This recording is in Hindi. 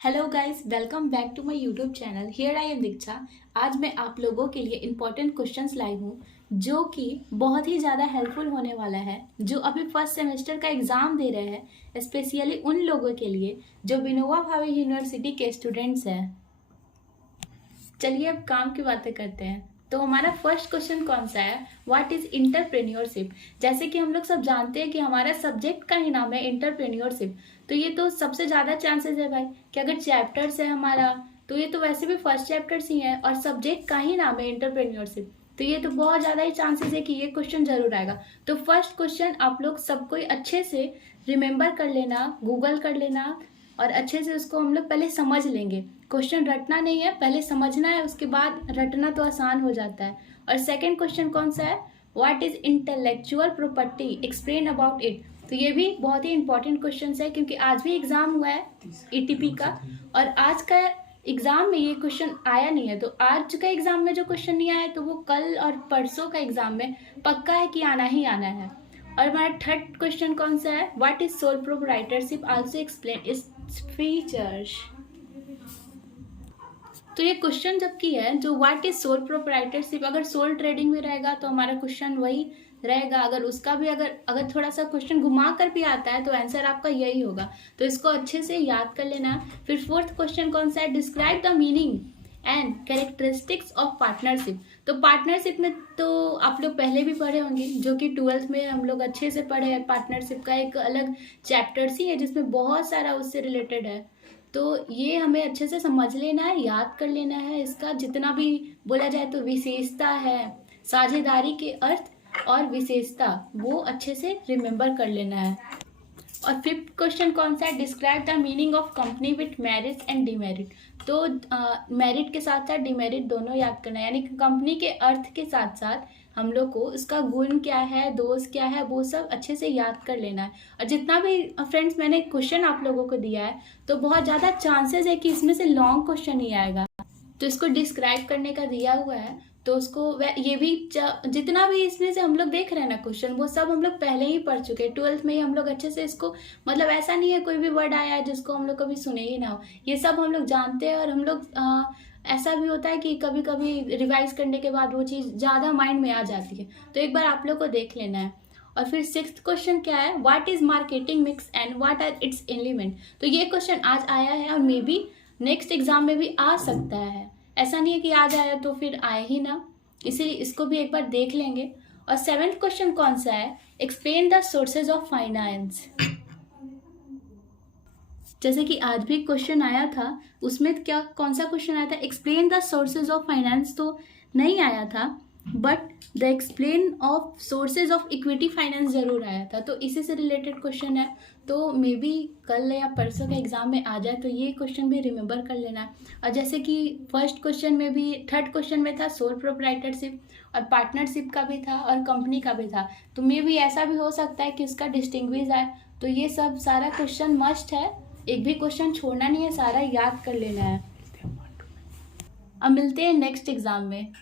Hello guys, welcome back to my YouTube channel. Here I am Diksha. आज मैं आप लोगों के लिए इम्पोर्टेंट क्वेश्चंस लाई हूँ जो कि बहुत ही ज़्यादा हेल्पफुल होने वाला है, जो अभी फर्स्ट सेमेस्टर का एग्ज़ाम दे रहे हैं, स्पेशली उन लोगों के लिए जो विनोबा भावे यूनिवर्सिटी के स्टूडेंट्स हैं। चलिए अब काम की बातें करते हैं। तो हमारा फर्स्ट क्वेश्चन कौन सा है? What is entrepreneurship. जैसे कि हम लोग सब जानते हैं कि हमारा सब्जेक्ट का ही नाम है इंटरप्रेन्योरशिप, तो ये तो सबसे ज़्यादा चांसेस है भाई कि अगर चैप्टर्स है हमारा तो ये तो वैसे भी फर्स्ट चैप्टर्स ही है और सब्जेक्ट का ही नाम है इंटरप्रेन्योरशिप, तो ये तो बहुत ज़्यादा ही चांसेस है कि ये क्वेश्चन जरूर आएगा। तो फर्स्ट क्वेश्चन आप लोग सबको अच्छे से रिमेंबर कर लेना, गूगल कर लेना और अच्छे से उसको हम लोग पहले समझ लेंगे। क्वेश्चन रटना नहीं है, पहले समझना है, उसके बाद रटना तो आसान हो जाता है। और सेकंड क्वेश्चन कौन सा है? What is intellectual property, explain about it. तो ये भी बहुत ही इंपॉर्टेंट क्वेश्चन है क्योंकि आज भी एग्जाम हुआ है ईटीपी का और आज का एग्जाम में ये क्वेश्चन आया नहीं है। तो आज का एग्जाम में जो क्वेश्चन नहीं आया तो वो कल और परसों का एग्जाम में पक्का है कि आना ही आना है। और हमारा थर्ड क्वेश्चन कौन सा है? What is sole proprietorship, also explain its features. तो ये क्वेश्चन जबकि है जो व्हाट इज सोल प्रोप्राइटरशिप, अगर सोल ट्रेडिंग में रहेगा तो हमारा क्वेश्चन वही रहेगा। अगर उसका भी अगर थोड़ा सा क्वेश्चन घुमा कर भी आता है तो आंसर आपका यही होगा, तो इसको अच्छे से याद कर लेना। फिर फोर्थ क्वेश्चन कौन सा है? Describe the meaning and characteristics of partnership. तो पार्टनरशिप में तो आप लोग पहले भी पढ़े होंगे, जो कि 12th में हम लोग अच्छे से पढ़े हैं। पार्टनरशिप का एक अलग चैप्टर्स ही है जिसमें बहुत सारा उससे रिलेटेड है, तो ये हमें अच्छे से समझ लेना है, याद कर लेना है। इसका जितना भी बोला जाए तो विशेषता है, साझेदारी के अर्थ और विशेषता, वो अच्छे से रिमेम्बर कर लेना है। और फिफ्थ क्वेश्चन कौन सा है? Describe the meaning of company with merit and demerit. तो मेरिट के साथ साथ डिमेरिट दोनों याद करना है, यानी कि कंपनी के अर्थ के साथ साथ हम लोग को इसका गुण क्या है, दोष क्या है, वो सब अच्छे से याद कर लेना है। और जितना भी फ्रेंड्स मैंने क्वेश्चन आप लोगों को दिया है तो बहुत ज़्यादा चांसेस है कि इसमें से लॉन्ग क्वेश्चन ही आएगा, तो इसको डिस्क्राइब करने का दिया हुआ है। तो उसको ये भी जितना भी इसमें से हम लोग देख रहे हैं ना क्वेश्चन, वो सब हम लोग पहले ही पढ़ चुके हैं 12th में ही। हम लोग अच्छे से इसको, मतलब ऐसा नहीं है कोई भी वर्ड आया है जिसको हम लोग कभी सुने ही ना हो, ये सब हम लोग जानते हैं। और हम लोग ऐसा भी होता है कि कभी कभी रिवाइज करने के बाद वो चीज़ ज़्यादा माइंड में आ जाती है, तो एक बार आप लोग को देख लेना है। और फिर सिक्स्थ क्वेश्चन क्या है? What is marketing mix and what are its element. तो ये क्वेश्चन आज आया है और मे बी नेक्स्ट एग्जाम में भी आ सकता है, ऐसा नहीं है कि आज आया तो फिर आए ही ना, इसीलिए इसको भी एक बार देख लेंगे। और सेवेंथ क्वेश्चन कौन सा है? Explain the sources of finance. जैसे कि आज भी क्वेश्चन आया था, उसमें क्या कौन सा क्वेश्चन आया था? Explain the sources of finance तो नहीं आया था, but the explain of sources of equity finance जरूर आया था, तो इसी से रिलेटेड क्वेश्चन है। तो मे बी कल या परसों के एग्जाम में आ जाए, तो ये क्वेश्चन भी रिमेंबर कर लेना। और जैसे कि फर्स्ट क्वेश्चन में भी, थर्ड क्वेश्चन में था सोल प्रोप्राइटरशिप और पार्टनरशिप का भी था और कंपनी का भी था, तो मे बी ऐसा भी हो सकता है कि उसका डिस्टिंग्विश आए। तो ये सब सारा क्वेश्चन मस्ट है, एक भी क्वेश्चन छोड़ना नहीं है, सारा याद कर लेना है। अब मिलते हैं नेक्स्ट एग्जाम में।